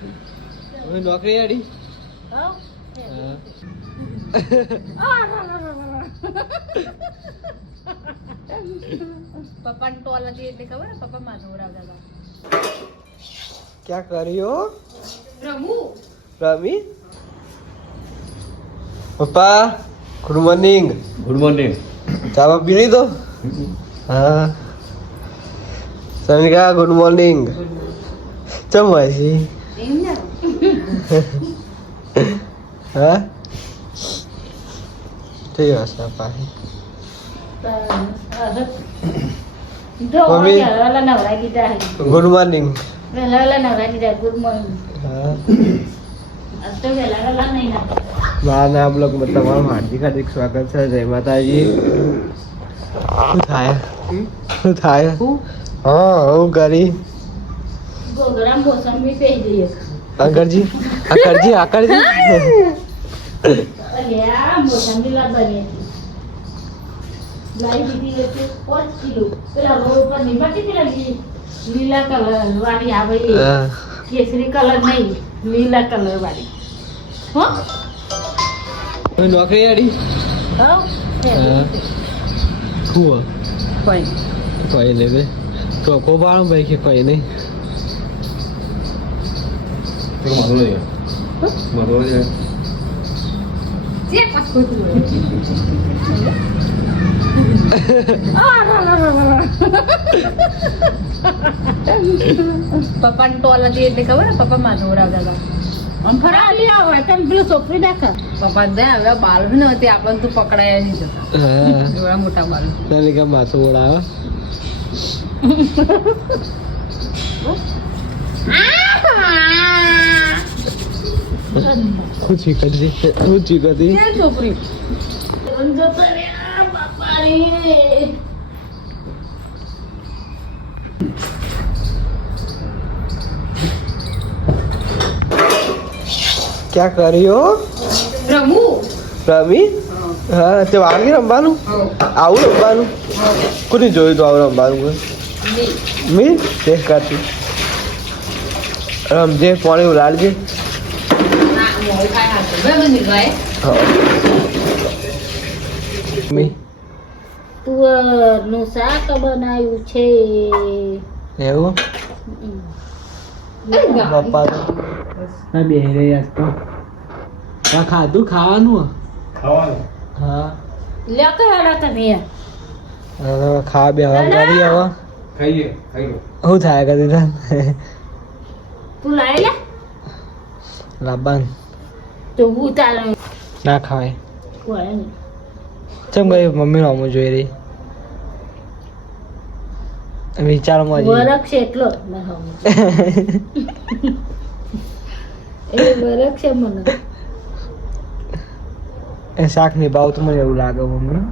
નોકરી આડી પપ્પા ટોલ હતી એટલે ખબર પપ્પા માં દોડાવતા હતા. ક્યાં કર્યો રમી પપ્પા ગુડ મોર્નિંગ. Good morning. ચા પી લીધો? હા. સમિકા ગુડ મોર્નિંગ. ચમ વાસી એમ ને હા થઈ હશે પાછી મમ્મી ગુડ મોર્નિંગ. હા મારા બ્લોગમાં તમારું હાર્દિક હાર્દિક સ્વાગત છે. જય માતાજી. શું થાય શું થાય? હા હું કરી આગળજી આકરજી આકરજી લીલા કલર વાળી આવે કેસરી કલર નહીં લીલા કલર વાળી હો નોકરી આડી શું કોઈ લેવે તો કો બાળ ભાઈ કે કોઈ નહીં જે પાછું પપ્પા ટોલ હતી એટલે ખબર પપ્પા માં દોડાવતા હતા. ફરાલી આવે તેમ પેલું છોકરી દેખે પપ્પા દે હવે બાલ બી નહોતી આપણને તો પકડાયા નહીં જતા એવડા મોટા બાલ નાની કે માથું ઓળાવે ઊંચી કરી ઊંચી કરી છોકરી બાપા રે ક્યાં કર્યો રમી? હા તે વાગી રમવાનું આવું રમવાનું કોની જોયું તો આવું રમવાનું મી તે કરતી રમજે પાણી ઉલાડજે. તુવરનું શાક બનાવ્યું છે એવું પપ્પા તો ના બે રહ્યા તો ખાધું ખાવાનું હા લ્યો કે હેડા તમે ખા બે હવે કરી હવે ખાઈએ શું થાય કદી તને તું લાવી લે લાબાન તો હું તારે ના ખાવાય કોઈ નહીં ચમ ગઈ મમ્મી રમવું જોઈ રહી વિચારમાં વરખ છે એટલો એ વરખ છે મને એ શાક ની ભાવ તો મને એવું લાગે મમ્મી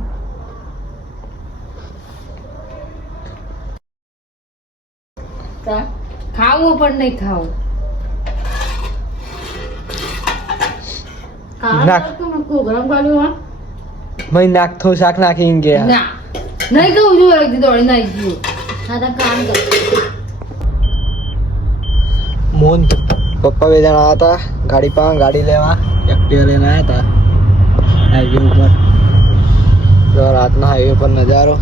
ખાવું પણ નહીં ખાવું ગરમ કર્યું મય નાખતો શાક નાખી ગયા ના નહીં કહું છું દોડી નાખી ગયું હા કામ કર મોહન પપ્પા બે જણા હતા ગાડી પા ગાડી લેવા એક્ટિવા લઈને આવ્યા હતા હાઈવે ઉપર જો રાતના હાઈવે પર નજારો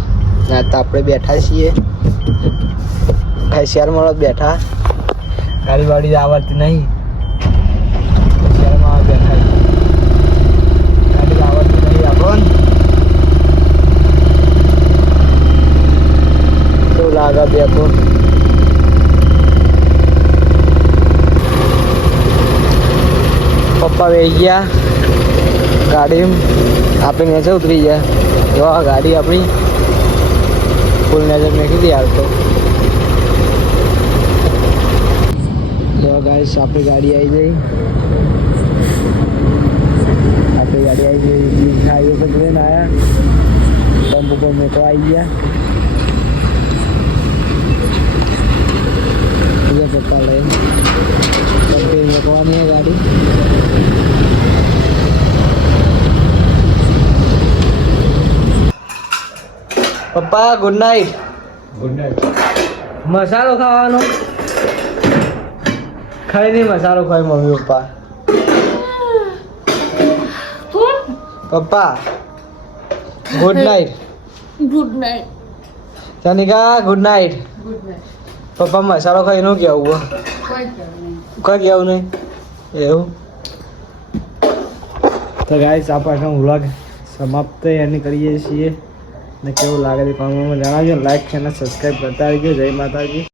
આજ તો આપણે બેઠા છીએ શહેરમાં બેઠા ગાડી વાડી આવડતી નહીં શહેરમાં બેઠા ગાડી આવડતી નહીં આપણને કેવું લાગે બેઠો પપ્પા બેસી ગયા ગાડી આપણે નીચે ઉતરી ગયા જો આ ગાડી આપણી ફૂલ નજર મેં કીધી આવતો જો ગાઈસ આપણી ગાડી આવી ગઈ હાઈવે પર ટ્રેન આવ્યા પંપ ઉપર મૂકવા આવી ગયા પપ્પા લઈને મૂકવાની ગાડી પપ્પા ગુડ નાઇટ. મસાલો ખાવાનો ખાઈ નહીં મસાલો ખાય મમ્મી પપ્પા પપ્પા good night good night Tanika good night good night પપ્પા મસાલો ખાઈ નું કેવું કોઈ કેવું નહીં એવું તો ગાઈસ આ પાછો વ્લોગ સમાપ્ત એની કરીએ છીએ ને કેવું લાગે છે કોમેન્ટમાં જણાવજો લાઈક ચેનલ સબસ્ક્રાઈબ કરતા રહેજો જય માતાજી